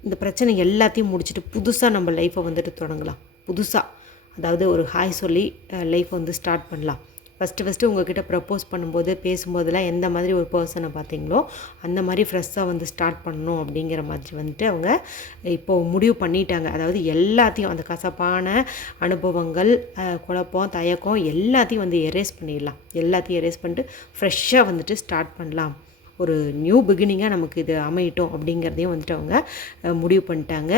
இந்த பிரச்சனை எல்லாத்தையும் முடிச்சுட்டு புதுசாக நம்ம லைஃப்பை வந்துட்டு தொடங்கலாம். புதுசாக அதாவது ஒரு ஹாய் சொல்லி லைஃப்பை வந்து ஸ்டார்ட் பண்ணலாம். ஃபஸ்ட்டு உங்கள்கிட்ட ப்ரப்போஸ் பண்ணும்போது பேசும்போதெல்லாம் எந்த மாதிரி ஒரு பர்சனை பார்த்தீங்களோ அந்த மாதிரி ஃப்ரெஷ்ஷாக வந்து ஸ்டார்ட் பண்ணணும் அப்படிங்கிற மாதிரி வந்துட்டு அவங்க இப்போது முடிவு பண்ணிட்டாங்க. அதாவது எல்லாத்தையும் அந்த கசப்பான அனுபவங்கள், குழப்பம், தயக்கம் எல்லாத்தையும் வந்து எரேஸ் பண்ணிடலாம். எல்லாத்தையும் எரேஸ் பண்ணிட்டு ஃப்ரெஷ்ஷாக வந்துட்டு ஸ்டார்ட் பண்ணலாம். ஒரு நியூ பிகினிங்காக நமக்கு இது அமையட்டும் அப்படிங்கிறதையும் வந்துட்டு அவங்க முடிவு பண்ணிட்டாங்க.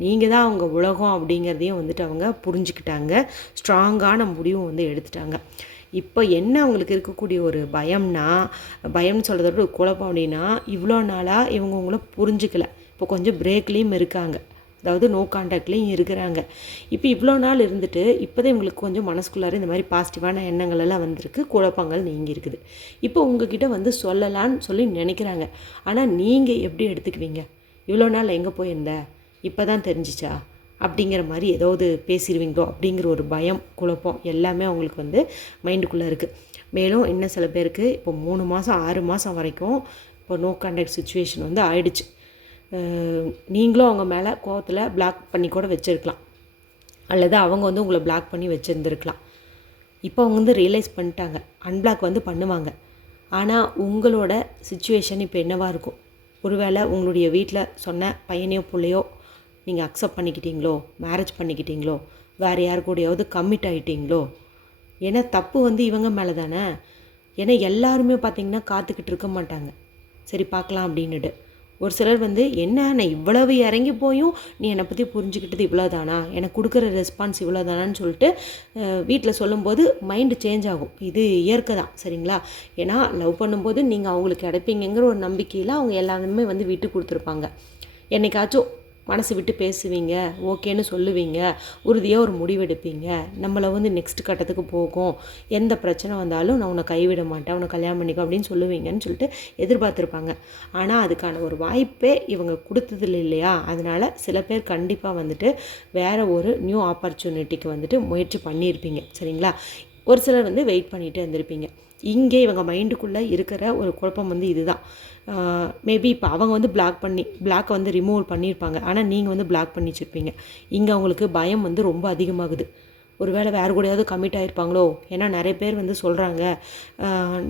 நீங்கள் தான் அவங்க உலகம் அப்படிங்கிறதையும் வந்துட்டு அவங்க புரிஞ்சுக்கிட்டாங்க. ஸ்ட்ராங்கான முடிவும் வந்து எடுத்துட்டாங்க. இப்போ என்ன அவங்களுக்கு இருக்கக்கூடிய ஒரு பயம்னு சொல்கிறத விட குழப்பம் அப்படின்னா, இவ்வளோ நாளாக இவங்க உங்களை புரிஞ்சுக்கல. இப்போ கொஞ்சம் பிரேக்லேயும் இருக்காங்க, அதாவது நோ கான்டாக்ட்லேயும் இருக்கிறாங்க. இப்போ இவ்வளோ நாள் இருந்துட்டு இப்போ தான் இவங்களுக்கு கொஞ்சம் மனசுக்குள்ளார இந்த மாதிரி பாசிட்டிவான எண்ணங்கள் எல்லாம் வந்திருக்கு, குழப்பங்கள் நீங்கி இருக்குது. இப்போ உங்ககிட்ட வந்து சொல்லலான்னு சொல்லி நினைக்கிறாங்க. ஆனால் நீங்கள் எப்படி எடுத்துக்குவீங்க? இவ்வளோ நாள் எங்கே போயிருந்த, இப்போ தான் தெரிஞ்சிச்சா அப்படிங்கிற மாதிரி ஏதாவது பேசிடுவீங்களோ அப்படிங்கிற ஒரு பயம், குழப்பம் எல்லாமே அவங்களுக்கு வந்து மைண்டுக்குள்ளே இருக்குது. மேலும் இன்னும் சில பேருக்கு இப்போ 3 மாதம் 6 மாதம் வரைக்கும் இப்போ நோ கான்டாக்ட் சுச்சுவேஷன் வந்து ஆயிடுச்சு. நீங்களும் அவங்க மேலே கோவத்தில் பிளாக் பண்ணி கூட வச்சுருக்கலாம், அல்லது அவங்க வந்து உங்களை பிளாக் பண்ணி வச்சுருந்துருக்கலாம். இப்போ அவங்க வந்து ரியலைஸ் பண்ணிட்டாங்க, அன்பிளாக் வந்து பண்ணுவாங்க. ஆனால் உங்களோட சுச்சுவேஷன் இப்போ என்னவாக இருக்கும்? ஒருவேளை உங்களுடைய வீட்டில் சொன்ன பையனையோ பிள்ளையோ நீங்கள் அக்செப்ட் பண்ணிக்கிட்டீங்களோ, மேரேஜ் பண்ணிக்கிட்டீங்களோ, வேறு யாரு கூடயாவது கமிட் ஆகிட்டீங்களோ? ஏன்னா தப்பு வந்து இவங்க மேலே தானே. ஏன்னா எல்லாருமே பார்த்திங்கன்னா காத்துக்கிட்டு இருக்க மாட்டாங்க, சரி பார்க்கலாம் அப்படின்னுட்டு. ஒரு சிலர் வந்து என்ன நான் இவ்வளவு இறங்கி போயும் நீ என்னை பற்றி புரிஞ்சுக்கிட்டது இவ்வளோ தானா, எனக்கு கொடுக்குற ரெஸ்பான்ஸ் இவ்வளோ தானான்னு சொல்லிட்டு வீட்டில் சொல்லும்போது மைண்டு சேஞ்ச் ஆகும். இது இயற்கை தான், சரிங்களா? ஏன்னா லவ் பண்ணும்போது நீங்கள் அவங்களுக்கு கிடைப்பீங்கிற ஒரு நம்பிக்கையில் அவங்க எல்லாருமே வந்து விட்டு கொடுத்துருப்பாங்க. என்னைக்காச்சும் மனசு விட்டு பேசுவீங்க, ஓகேன்னு சொல்லுவீங்க, உறுதியாக ஒரு முடிவெடுப்பீங்க, நம்மளை வந்து நெக்ஸ்ட் கட்டத்துக்கு போகும், எந்த பிரச்சனை வந்தாலும் நான் உன்னை கைவிட மாட்டேன், உன்னை கல்யாணம் பண்ணிக்கோ அப்படின்னு சொல்லுவீங்கன்னு சொல்லிட்டு எதிர்பார்த்துருப்பாங்க. ஆனால் அதுக்கான ஒரு வாய்ப்பே இவங்க கொடுத்ததில்லை இல்லையா? அதனால் சில பேர் கண்டிப்பாக வந்துட்டு வேறு ஒரு நியூ ஆப்பர்ச்சுனிட்டிக்கு வந்துட்டு முயற்சி பண்ணியிருப்பீங்க, சரிங்களா? ஒரு சிலர் வந்து வெயிட் பண்ணிகிட்டு இருந்திருப்பீங்க. இங்கே இவங்க மைண்டுக்குள்ளே இருக்கிற ஒரு குழப்பம் வந்து இதுதான். மேபி இப்போ அவங்க வந்து பிளாக்கை வந்து ரிமூவ் பண்ணியிருப்பாங்க, ஆனால் நீங்கள் வந்து பிளாக் பண்ணி வச்சுருப்பீங்க. இங்கே அவங்களுக்கு பயம் வந்து ரொம்ப அதிகமாகுது. ஒரு வேளை வேறு கூடயாவது கமிட் ஆகிருப்பாங்களோ? ஏன்னா நிறைய பேர் வந்து சொல்கிறாங்க,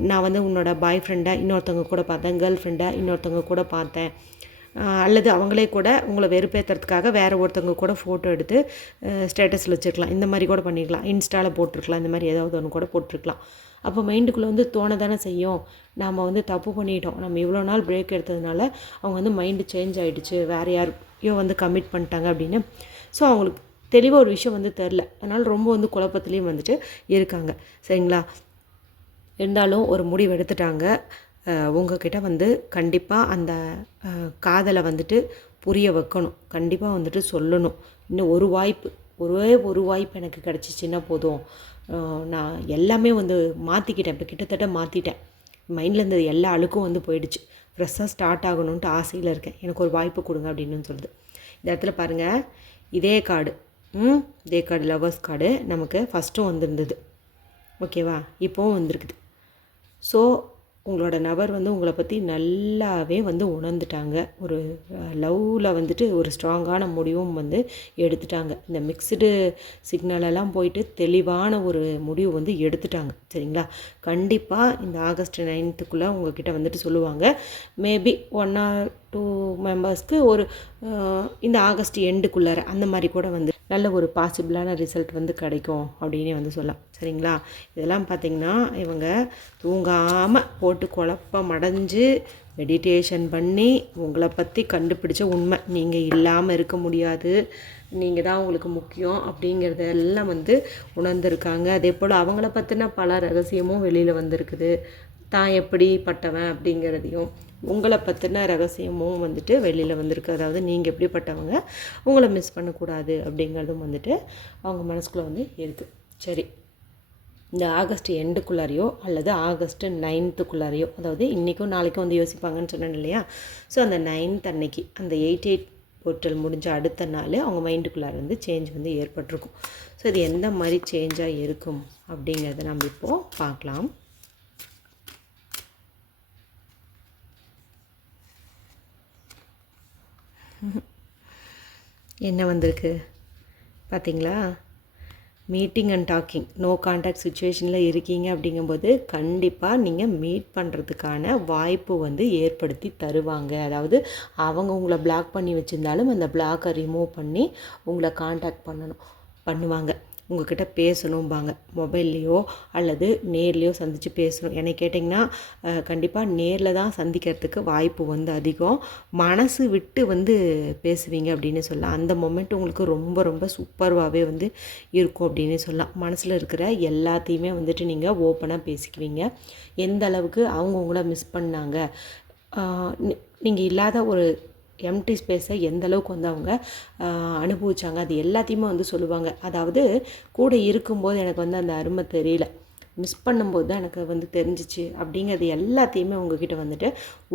நான் வந்து உன்னோட பாய் ஃப்ரெண்டை இன்னொருத்தவங்க கூட பார்த்தேன், கேர்ள் ஃப்ரெண்டை இன்னொருத்தவங்க கூட பார்த்தேன், அல்லது அவங்களே கூட உங்களை வெறுப்பேற்றுறதுக்காக வேறு ஒருத்தவங்க கூட ஃபோட்டோ எடுத்து ஸ்டேட்டஸில் வச்சுருக்கலாம். இந்த மாதிரி கூட பண்ணிக்கலாம், இன்ஸ்டாவில் போட்டிருக்கலாம், இந்த மாதிரி ஏதாவது ஒன்று கூட போட்டிருக்கலாம். அப்போ மைண்டுக்குள்ளே வந்து தோண தானே செய்யும், நாம் வந்து தப்பு பண்ணிட்டோம், நம்ம இவ்வளோ நாள் பிரேக் எடுத்ததுனால அவங்க வந்து மைண்டு சேஞ்ச் ஆகிடுச்சு, வேறு யாரையோ வந்து கமிட் பண்ணிட்டாங்க அப்படின்னு. ஸோ அவங்களுக்கு தெளிவாக ஒரு விஷயம் வந்து தெரில, அதனால் ரொம்ப வந்து குழப்பத்துலேயும் வந்துட்டு இருக்காங்க, சரிங்களா? இருந்தாலும் ஒரு முடிவு எடுத்துட்டாங்க. உங்ககிட்ட வந்து கண்டிப்பாக அந்த காதலை வந்துட்டு புரிய வைக்கணும், கண்டிப்பாக வந்துட்டு சொல்லணும். இன்னும் ஒரே ஒரு வாய்ப்பு எனக்கு கிடச்சிச்சின்னா போதும், நான் எல்லாமே வந்து மாற்றிக்கிட்டேன், இப்போ கிட்டத்தட்ட மாற்றிட்டேன், மைண்டில் இருந்தது எல்லா அழுக்கும் வந்து போயிடுச்சு, ஃப்ரெஷ்ஷாக ஸ்டார்ட் ஆகணுன்ட்டு ஆசையில் இருக்கேன், எனக்கு ஒரு வாய்ப்பு கொடுங்க அப்படின்னு சொல்லுது. இந்த இடத்துல பாருங்கள், இதே கார்டு லவர்ஸ் கார்டு நமக்கு ஃபஸ்ட்டும் வந்திருந்தது, ஓகேவா? இப்போவும் வந்திருக்குது. ஸோ உங்களோட நபர் வந்து உங்களை பற்றி நல்லாவே வந்து உணர்ந்துட்டாங்க. ஒரு லவ்வில் வந்துட்டு ஒரு ஸ்ட்ராங்கான முடிவும் வந்து எடுத்துட்டாங்க. இந்த மிக்ஸ்டு சிக்னலெல்லாம் போயிட்டு தெளிவான ஒரு முடிவு வந்து எடுத்துட்டாங்க, சரிங்களா? கண்டிப்பாக இந்த ஆகஸ்ட் 9th உங்கள்கிட்ட வந்துட்டு சொல்லுவாங்க. மேபி 1 or 2 மெம்பர்ஸ்க்கு ஒரு இந்த ஆகஸ்ட் எண்டுக்குள்ளார அந்த மாதிரி கூட வந்து நல்ல ஒரு பாசிபிளான ரிசல்ட் வந்து கிடைக்கும் அப்படின்னே வந்து சொல்லலாம், சரிங்களா? இதெல்லாம் பார்த்திங்கன்னா இவங்க தூங்காமல் போட்டு குழப்பம் அடைஞ்சு மெடிடேஷன் பண்ணி உங்களை பற்றி கண்டுபிடிச்ச உண்மை, நீங்கள் இல்லாமல் இருக்க முடியாது, நீங்கள் தான் உங்களுக்கு முக்கியம் அப்படிங்கிறதெல்லாம் வந்து உணர்ந்துருக்காங்க. அதே போல் அவங்கள பற்றின பல ரகசியமும் வெளியில் வந்திருக்குது, தான் எப்படிப்பட்டவன் அப்படிங்கிறதையும் உங்களை பற்றின ரகசியமும் வந்துட்டு வெளியில் வந்திருக்கு. அதாவது நீங்கள் எப்படிப்பட்டவங்க, உங்களை மிஸ் பண்ணக்கூடாது அப்படிங்கிறதும் வந்துட்டு அவங்க மனசுக்குள்ளே வந்து இருக்குது. சரி, இந்த ஆகஸ்ட் எண்டுக்குள்ளாரையோ அல்லது ஆகஸ்ட் 9th அதாவது இன்றைக்கும் நாளைக்கும் வந்து யோசிப்பாங்கன்னு சொன்னேன் இல்லையா? ஸோ அந்த 9th அன்னைக்கு அந்த 88 போர்ட்டல் முடிஞ்ச அடுத்த நாள் அவங்க மைண்டுக்குள்ளார வந்து சேஞ்ச் வந்து ஏற்பட்டிருக்கும். ஸோ இது எந்த மாதிரி சேஞ்சாக இருக்கும் அப்படிங்கிறத நம்ம இப்போது பார்க்கலாம். என்ன வந்திருக்கு பார்த்தீங்களா? Meeting and talking no contact சுச்சுவேஷனில் இருக்கீங்க அப்படிங்கும்போது கண்டிப்பாக நீங்கள் மீட் பண்ணுறதுக்கான வாய்ப்பு வந்து ஏற்படுத்தி தருவாங்க. அதாவது அவங்க உங்களை பிளாக் பண்ணி வச்சுருந்தாலும் அந்த பிளாக்கை ரிமூவ் பண்ணி உங்களை கான்டாக்ட் பண்ணுவாங்க. உங்கள்கிட்ட பேசணும்பாங்க, மொபைல்லையோ அல்லது நேர்லேயோ சந்தித்து பேசணும். என்னை கேட்டிங்கன்னா கண்டிப்பாக நேரில் தான் சந்திக்கிறதுக்கு வாய்ப்பு வந்து அதிகம். மனசு விட்டு வந்து பேசுவீங்க அப்படின்னு சொல்லலாம். அந்த மொமெண்ட் உங்களுக்கு ரொம்ப ரொம்ப சூப்பர்வாகவே வந்து இருக்கும் அப்படின்னு சொல்லலாம். மனசில் இருக்கிற எல்லாத்தையுமே வந்துட்டு நீங்கள் ஓப்பனாக பேசிக்குவீங்க. எந்த அளவுக்கு அவங்க உங்களை மிஸ் பண்ணாங்க, நீங்கள் இல்லாத ஒரு எம்டி ஸ்பேஸை எந்த அளவுக்கு வந்து அவங்க அனுபவிச்சாங்க, அது எல்லாத்தையுமே வந்து சொல்லுவாங்க. அதாவது கூட இருக்கும்போது எனக்கு வந்து அந்த அருமை தெரியல, மிஸ் பண்ணும்போது தான் எனக்கு வந்து தெரிஞ்சிச்சு அப்படிங்கிறது எல்லாத்தையுமே உங்ககிட்ட வந்துட்டு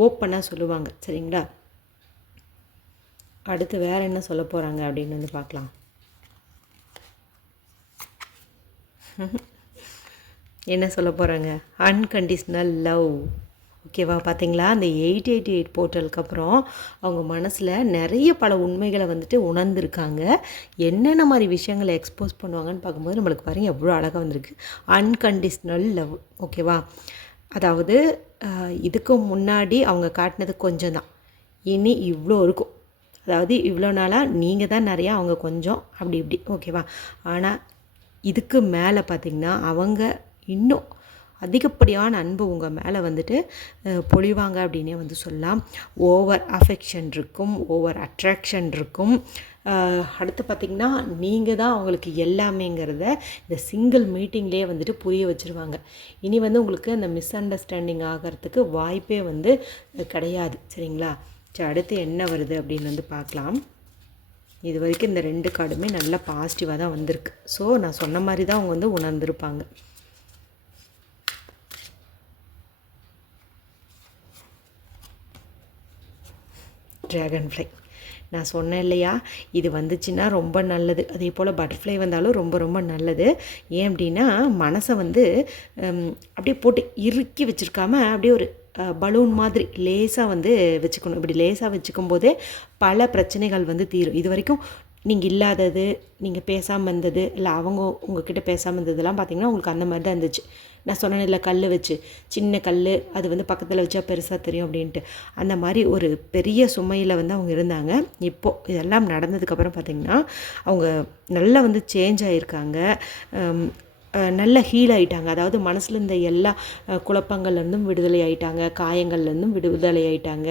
ஓப்பனாக சொல்லுவாங்க. சரிங்களா? அடுத்து வேறு என்ன சொல்ல போகிறாங்க அப்படின்னு வந்து பார்க்கலாம். என்ன சொல்ல போகிறாங்க? Unconditional love. ஓகேவா? பார்த்தீங்களா? அந்த 888 போர்ட்டலுக்கு அப்புறம் அவங்க மனசில் நிறைய பல உண்மைகளை வந்துட்டு உணர்ந்துருக்காங்க. என்னென்ன மாதிரி விஷயங்களை எக்ஸ்போஸ் பண்ணுவாங்கன்னு பார்க்கும்போது நம்மளுக்கு பாருங்கள் எவ்வளோ அழகாக வந்திருக்கு. Unconditional love. ஓகேவா? அதாவது இதுக்கு முன்னாடி அவங்க காட்டினது கொஞ்சம் தான், இனி இவ்வளோ இருக்கும். அதாவது இவ்வளோ நாளாக நீங்கள் தான் நிறையா, அவங்க கொஞ்சம், அப்படி இப்படி. ஓகேவா? ஆனால் இதுக்கு மேலே பார்த்திங்கன்னா அவங்க இன்னும் அதிகப்படியான அன்பு உங்கள் மேலே வந்துட்டு பொழிவாங்க அப்படின்னே வந்து சொல்லலாம். ஓவர் அஃபெக்ஷன் இருக்கும், ஓவர் அட்ராக்ஷன் இருக்கும். அடுத்து பார்த்திங்கன்னா நீங்கள் தான் அவங்களுக்கு எல்லாமேங்கிறத இந்த சிங்கிள் மீட்டிங்லேயே வந்துட்டு புரிய வச்சுருவாங்க. இனி வந்து உங்களுக்கு அந்த மிஸ் அண்டர்ஸ்டாண்டிங் ஆகிறதுக்கு வாய்ப்பே வந்து கிடையாது. சரிங்களா? சரி, அடுத்து என்ன வருது அப்படின்னு வந்து பார்க்கலாம். இது வரைக்கும் இந்த 2 கார்டுமே நல்லா பாசிட்டிவாக தான் வந்திருக்கு. ஸோ நான் சொன்ன மாதிரி தான் அவங்க வந்து உணர்ந்திருப்பாங்க. Dragon fly. நான் சொன்னேன் இல்லையா, இது வந்துச்சுன்னா ரொம்ப நல்லது. அதே போல் பட்டர்ஃப்ளை வந்தாலும் ரொம்ப ரொம்ப நல்லது. ஏன் அப்படின்னா மனசை வந்து அப்படியே போட்டு இறுக்கி வச்சுருக்காம அப்படியே ஒரு பலூன் மாதிரி லேசாக வந்து வச்சுக்கணும். இப்படி லேசாக வச்சுக்கும் போதே பல பிரச்சனைகள் வந்து தீரும். இது வரைக்கும் நீங்கள் இல்லாதது, நீங்கள் பேசாமல் இருந்தது, இல்லை அவங்க உங்ககிட்ட பேசாமல் இருந்ததுலாம் பார்த்திங்கன்னா உங்களுக்கு அந்த மாதிரி தான் இருந்துச்சு. நான் சொன்னேன் இல்லை, கல் வச்சு, சின்ன கல் அது வந்து பக்கத்தில் வச்சா பெருசாக தெரியும் அப்படின்ட்டு, அந்த மாதிரி ஒரு பெரிய சுமையில் வந்து அவங்க இருந்தாங்க. இப்போது இதெல்லாம் நடந்ததுக்கப்புறம் பார்த்திங்கன்னா அவங்க நல்லா வந்து சேஞ்ச் ஆகியிருக்காங்க, நல்ல ஹீல் ஆகிட்டாங்க. அதாவது மனசில் இருந்த எல்லா குழப்பங்கள்லேருந்தும் விடுதலை ஆகிட்டாங்க, காயங்கள்லேருந்தும் விடுதலை ஆகிட்டாங்க,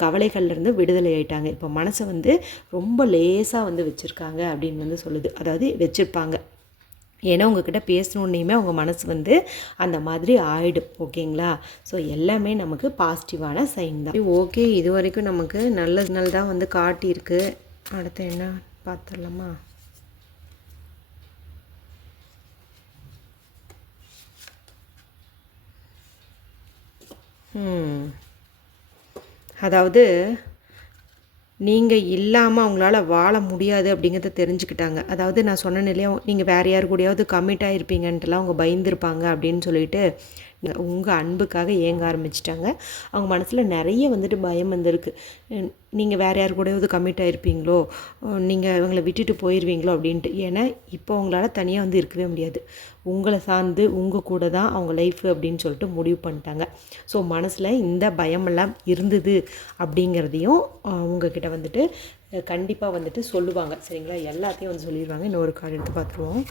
கவலைகள்லேருந்து விடுதலை ஆகிட்டாங்க. இப்போ மனசை வந்து ரொம்ப லேசாக வந்து வச்சுருக்காங்க அப்படின்னு வந்து சொல்லுது. அதாவது வச்சுருப்பாங்க. ஏன்னா உங்ககிட்ட பேசணுன்னேயுமே அவங்க மனசு வந்து அந்த மாதிரி ஆகிடும். ஓகேங்களா? ஸோ எல்லாமே நமக்கு பாசிட்டிவான சைன் தான். ஓகே, இது வரைக்கும் நமக்கு நல்ல தான் வந்து காட்டியிருக்கு. அடுத்து என்ன பார்த்துடலாமா? அதாவது நீங்கள் இல்லாமல் அவங்களால வாழ முடியாது அப்படிங்கிறத தெரிஞ்சுக்கிட்டாங்க. அதாவது நான் சொன்னேன் இல்லையா, நீங்கள் வேறு யார் கூடயாவது கமிட் ஆகிருப்பீங்கன்ட்டுலாம் அவங்க பயந்துருப்பாங்க அப்படின்னு சொல்லிட்டு உங்கள் அன்புக்காக ஏங்க ஆரம்பிச்சிட்டாங்க. அவங்க மனசில் நிறைய வந்துட்டு பயம் வந்திருக்கு. நீங்கள் வேறு யார் கூடயாவது கமிட் ஆகிருப்பீங்களோ, நீங்கள் இவங்களை விட்டுட்டு போயிடுவீங்களோ அப்படின்ட்டு. ஏன்னா இப்போ அவங்களால தனியாக வந்து இருக்கவே முடியாது, உங்களை சார்ந்து உங்கள் கூட தான் அவங்க லைஃப் அப்படின்னு சொல்லிட்டு முடிவு பண்ணிட்டாங்க. ஸோ மனசில் இந்த பயமெல்லாம் இருந்தது அப்படிங்கிறதையும் உங்ககிட்ட வந்துட்டு கண்டிப்பாக வந்துட்டு சொல்லுவாங்க. சரிங்களா? எல்லாத்தையும் வந்து சொல்லிடுவாங்க. இன்னொரு கார்டு எடுத்து பார்த்துருவோம்.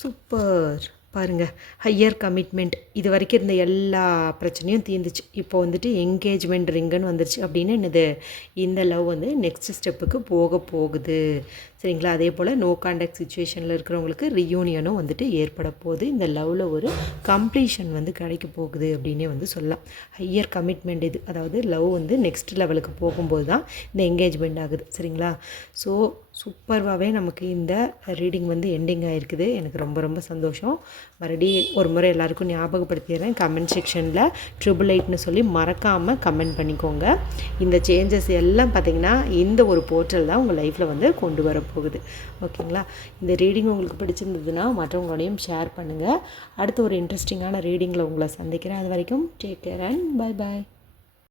சூப்பர். பாருங்கள், ஹையர் கமிட்மெண்ட். இது வரைக்கும் இருந்த எல்லா பிரச்சனையும் தீர்ந்துச்சு. இப்போ வந்துட்டு என்கேஜ்மெண்ட் ரிங்குன்னு வந்துருச்சு. அப்படின்னு என்னது, இந்த லவ் வந்து நெக்ஸ்ட் ஸ்டெப்புக்கு போகுது. சரிங்களா? அதே போல் நோ கான்டாக்ட் சுச்சுவேஷனில் இருக்கிறவங்களுக்கு ரியூனியனும் வந்துட்டு ஏற்பட போகுது. இந்த லவ்வில் ஒரு கம்ப்ளீஷன் வந்து கிடைக்க போகுது அப்படின்னே வந்து சொல்லலாம். ஹையர் கமிட்மெண்ட் இது. அதாவது லவ் வந்து நெக்ஸ்ட் லெவலுக்கு போகும்போது தான் இந்த என்கேஜ்மெண்ட் ஆகுது. சரிங்களா? ஸோ சூப்பர்வாகவே நமக்கு இந்த ரீடிங் வந்து எண்டிங் ஆகிருக்குது. எனக்கு ரொம்ப ரொம்ப சந்தோஷம். மறுபடியும் ஒரு முறை எல்லாருக்கும் ஞாபகப்படுத்திடுறேன், கமெண்ட் செக்ஷனில் 888ன்னு சொல்லி மறக்காமல் கமெண்ட் பண்ணிக்கோங்க. இந்த சேஞ்சஸ் எல்லாம் பார்த்திங்கன்னா இந்த ஒரு போர்ட்டல் தான் உங்கள் லைஃப்பில் வந்து கொண்டு வர போகுது. ஓகேங்களா? இந்த ரீடிங் உங்களுக்கு பிடிச்சிருந்ததுன்னா மற்றவங்களோடையும் ஷேர் பண்ணுங்கள். அடுத்து ஒரு இன்ட்ரெஸ்டிங்கான ரீடிங்கில் உங்களை சந்திக்கிறேன். அது வரைக்கும் take care and bye bye.